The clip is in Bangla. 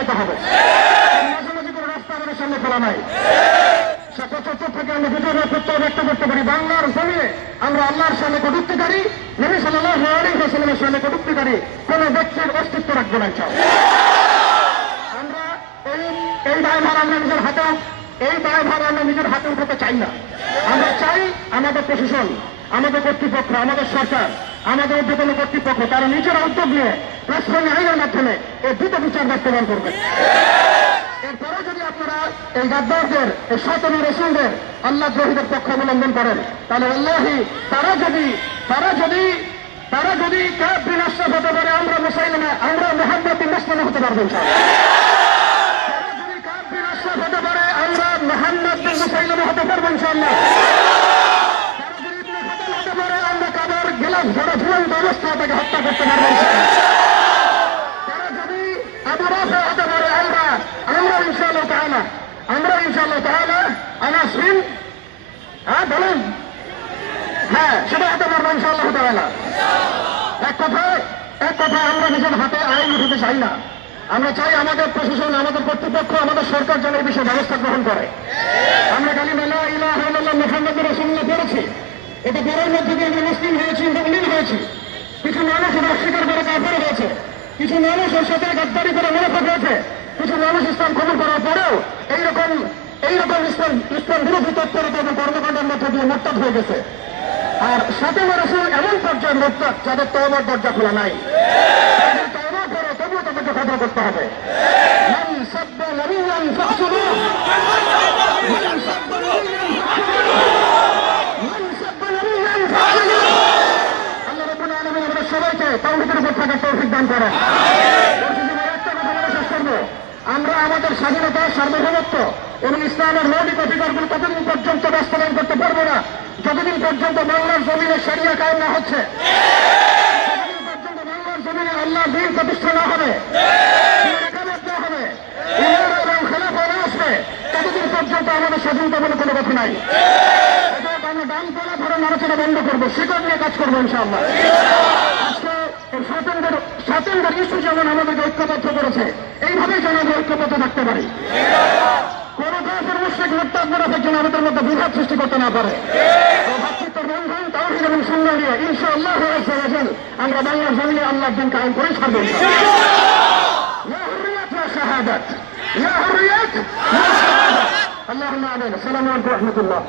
নিতে হবে। মাঝামাঝি করে রাস্তা আমাদের সামনে খোলা নাই। সেক্ষেত্রে থেকে আমরা বিজয় ব্যক্ত করতে পারি, বাংলার জমিনে আমরা আল্লাহর সামনে কটূক্তিকারী, নবী সাল্লাল্লাহু আলাইহি ওয়াসাল্লামের সামনে কটূক্তিকারী কোন ব্যক্তির অস্তিত্ব রাখবো না। আমরা এই দায়ভার আমরা নিজের হাতে উঠাতে চাই না। আমরা চাই আমাদের প্রশাসন, আমাদের কর্তৃপক্ষ, আমাদের সরকার, আমাদের উদ্যোগী কর্তৃপক্ষ তারা নিজেরা উদ্যোগ নিয়ে রাষ্ট্রীয় আইনের মাধ্যমে এই দ্রুত বিচার বাস্তবায়ন করবে। এরপরে যদি আপনারা এই গাদ্দারদের, এই শয়তানি রাসূলদের, আল্লাহ দ্রোহীদের পক্ষ অবলম্বন করেন, তাহলে আল্লাহি তারা যদি কাফির আশরাফ হতে পারে, আমরা মুসাইলামা, আমরা মুহাম্মদ বিন মাসলামা হতে পারবো ইনশাআল্লাহ। তারা যদি কাফির আশরাফ হতে পারে, আমরা মুহাম্মদ বিন মুসাইলামা হতে পারবো ইনশাআল্লাহ। তারা যদি ইবনে খাতাল হতে পারে, আমরা কাবার গেলাস ধরে ঝুলন্ত অবস্থায় তাকে হত্যা করতে পারবো ইনশাআল্লাহ। তারা যদি আবু রাফি হতে পারে, আমরা ইনশাআল্লাহ তাআলা আনাসিন, হ্যাঁ বলুন, হ্যাঁ সেটা হতে পারবো ইনশাআল্লাহ তাআলা। এক কথায় আমরা নিজের হাতে আইন উঠাতে চাই না। আমরা চাই আমাদের প্রশাসন, আমাদের কর্তৃপক্ষ, আমাদের সরকার যেন এই বিষয়ে ব্যবস্থা গ্রহণ করে। আমরা কালিমা লা ইলাহা ইল্লাল্লাহ মুহাম্মাদুর রাসূলুল্লাহ পড়েছি, এটা পড়ার মধ্যে দিয়ে আমরা মুসলিম হয়েছি, মুমিন হয়েছি। কিছু মানুষ এটা অস্বীকার করে কাফের হয়েছে, কিছু মানুষ ওর সাথে গাদ্দারি করে মুনাফিক হয়েছে, কিছু মানুষ ইসলাম কবুল করার পরেও এইরকম ইসলাম বিরোধী তৎপরতা এবং কর্মকাণ্ডের মধ্যে দিয়ে মুরতাদ হয়ে গেছে। আর সাথে রাসূল এমন পর্যায়ে মুরতাদ যাদের তওবার দরজা খোলা নাই, তওবা করে তবুও তাদেরকে কতল করতে হবে। মান সাব্বা নাবিয়্যান ফাহসুরুহু, মান সাব্বা নাবিয়্যান ফাহসুরুহু। আল্লাহ রাব্বুল আলামিন আমাদের সবাইকে তাওহীদের উপর থাকার তৌফিক দান করেন। একটা কথা বলে শেষ করব, আমরা আমাদের স্বাধীনতা, সার্বভৌমত্ব এবং ইসলামের মৌলিক অধিকারগুলো ততদিন পর্যন্ত বাস্তবায়ন করতে পারবো না যতদিন পর্যন্ত বাংলার জমিনে শরিয়া কায়েম না হচ্ছে, যতদিন পর্যন্ত বাংলার জমিনে আল্লাহর দ্বীন প্রতিষ্ঠা না হবে, ইমাম এবং খেলাফা না আসবে, ততদিন পর্যন্ত আমাদের স্বাধীনতা বলে কোনো কথা নাই। আমরা ডান তলা ধরে আলোচনা বন্ধ করবো, শিকড় নিয়ে কাজ করবো ইনশাআল্লাহ। আজকে স্বাতন্ত্র্যের ইস্যু যেমন আমাদেরকে ঐক্যবদ্ধ করেছে, এইভাবেই যেন আমরা ঐক্যবদ্ধ থাকতে পারি। কোন কাফের মুশরিক মুরতাদ মুনাফিক যেন আমাদের মধ্যে বিভাদ সৃষ্টি করতে না পারে। ভাতৃত্বের বন্ধন, তাওহীদ এবং সুন্নাহ নিয়ে ইনশাআল্লাহ আমরা বাংলার জমিনে আল্লাহর দ্বীন কায়েম করে ছাড়বো ইনশাআল্লাহ। ইয়া হুররিয়াত ইয়া শাহাদাত, ইয়া হুররিয়াত ইয়া শাহাদাত। আল্লাহুম্মা আমিন। আসসালামু আলাইকুম ওয়া রাহমাতুল্লাহ।